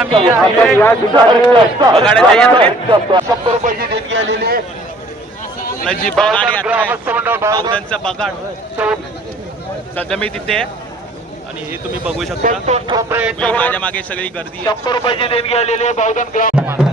आपण या ठिकाणी बघायला यात्रेत बगाड यात्रा आहे. बगाड सध्या मी तिथे. आणि हे तुम्ही बघू शकता. माझ्या मागे सगळी गर्दी. शंभर रुपयाची देणगी आलेली आहे बावधन ग्राम.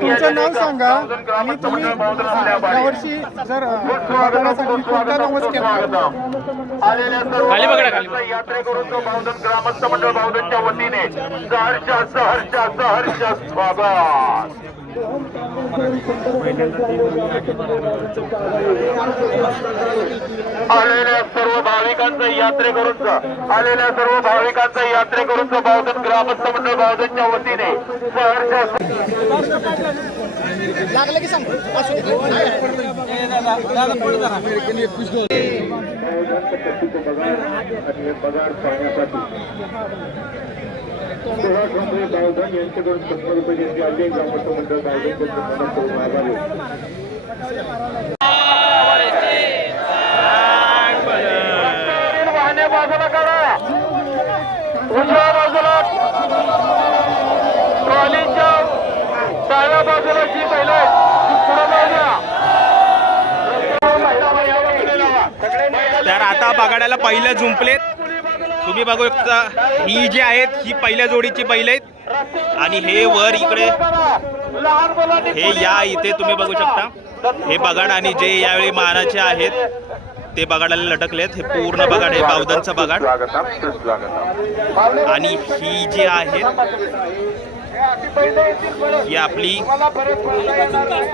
तुमचं नाव सांगा. आणि तुम्ही यावर्षी जर बघण्यासाठी कोणता नवस केला? खाली बघा, खाली बघा. यात्रेकरूंचं बावधन ग्रामस्थ मंडळ बावधनच्या वतीने. सहर्ष सहर्ष सहर्ष स्वागत. आलेल्या सर्व भाविकांचं यात्रेकरूंचं आलेल्या सर्व भाविकांचं यात्रेकरूंचं बावधन ग्रामस्थ मंडळ बावधनच्या वतीने लागलं की सांग? पगार पाहण्यासाठी सुभाष भामरे बावधन यांच्याकडून शंभर रुपये ग्रामस्थ मंडळ करून आभारी बाजूला करा उजव्या बाजूला ट्रॉलीच्या डाव्या बाजूला जी महिला तर आता बघाड्याला पहिलं झुंपलेत. तुम्ही बघू शकता ही जी आहेत ही पहिल्या जोडीची बैल आहेत. आणि हे वर इकडे हे या इथे तुम्ही बघू शकता. हे बगाड आणि जे यावेळी मानाचे आहेत ते बगाडाला लटकलेत. हे पूर्ण बगाड आहे बावदांचं बगाड. आणि ही जी आहेत ही आपली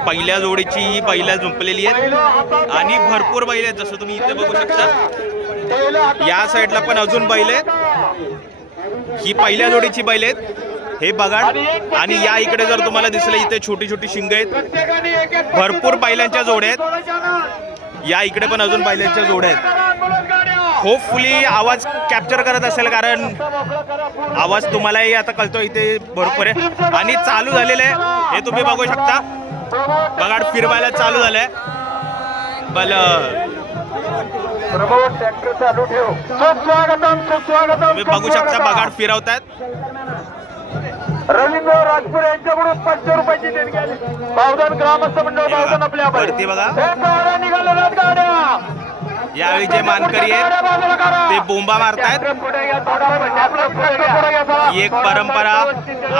पहिल्या जोडीची ही पहिल्या झुंपलेली आहेत. आणि भरपूर बैल आहेत जसं तुम्ही इथे बघू शकता. या साईडला पण अजून बैल आहेत. ही पहिल्या जोडीची बैल आहेत. हे बघाड आणि या इकडे जर तुम्हाला दिसलं इथे छोटी छोटी शिंग आहेत. भरपूर बैलांच्या जोड्या आहेत. या इकडे पण अजून बैलांच्या जोड्या आहेत. होपफुली आवाज कॅप्चर करत असेल कारण आवाज तुम्हालाही आता कळतो इथे भरपूर आहे. आणि चालू झालेलं आहे. हे तुम्ही बघू शकता. बघाड फिरवायला चालू झालंय. बल प्रमोद ट्रॅक्टर चालू ठेव. सुस्वागतम सुस्वागतम तुम्ही बघू शकता बगाड फिरवतात रवींद्र राजपूर यांच्याकडून पाचशे रुपयाची देणगी आली बावधन ग्रामस्थ मंडळ बावधन आपल्या बघा. निघालेल्या आहेत गाड्या. यावेळी जे मानकरी आहेत ते बोंबा मारतायत. एक परंपरा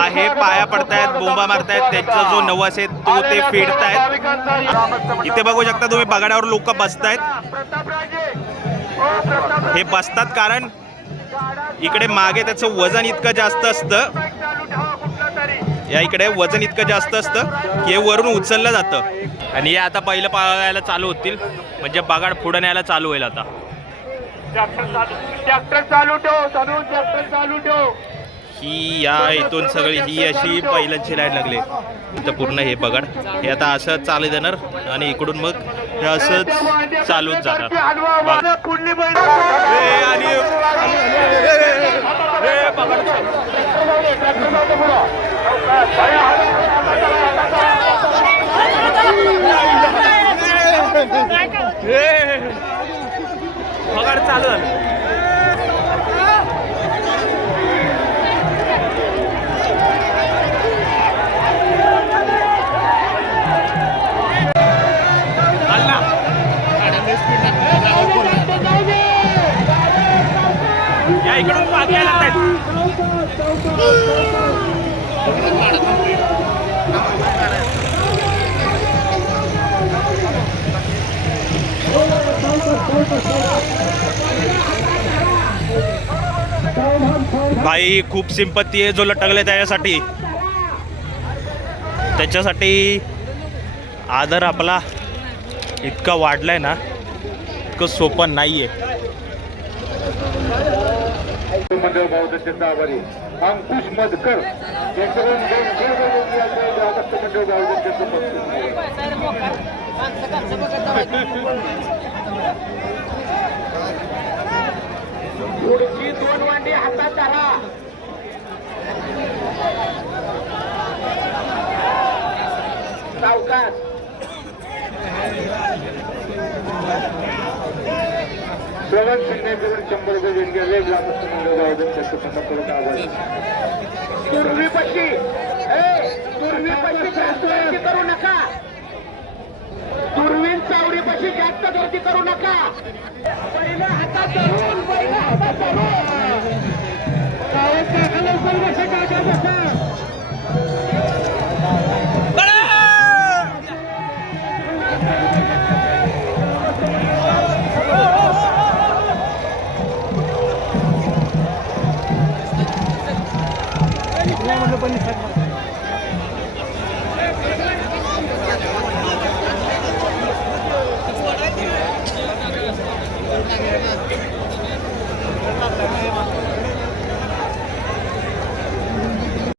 आहे पाया पडतायत बोंबा मारतायत त्यांचा जो नवस आहे तो ते फेडतायत. इथे बघू शकता तुम्ही बगाड्यावर लोक बसतायत. हे बसतात कारण इकडे मागे त्याचं वजन इतकं जास्त असतं. या इकडे वजन इतकं जास्त असतं की हे वरून उचललं जातं. आणि हे आता पहिलं पाहायला चालू होतील. म्हणजे बगाड पुढे न्यायला चालू होईल आता. ट्रॅक्टर चालू ट्रॅक्टर चालू ठेव चालू ट्रॅक्टर चालू ठेव. ही या इथून सगळी ही अशी बैलांची लाईन लागली. इथं पूर्ण हे बगाड. हे आता असं चालू देणार आणि इकडून मग हे असंच चालूच जाणार. आणि या इकडून मागे भाई खूप सिंपत्ती आहे जो लटकले त्याच्यासाठी त्याच्यासाठी आदर आपला इतका वाढलाय ना इतकं सोपं नाही आहे मंडळ भावदत्तेचा आभारी अंकुश मधकर यांच्याकडून दोन मंडळ पुढची दोन वांडी हातात धरा. शंभर रुपये जास्त गर्दी करू नका पूर्वीन जास्त गर्दी करू नका. हातात धरून. हातात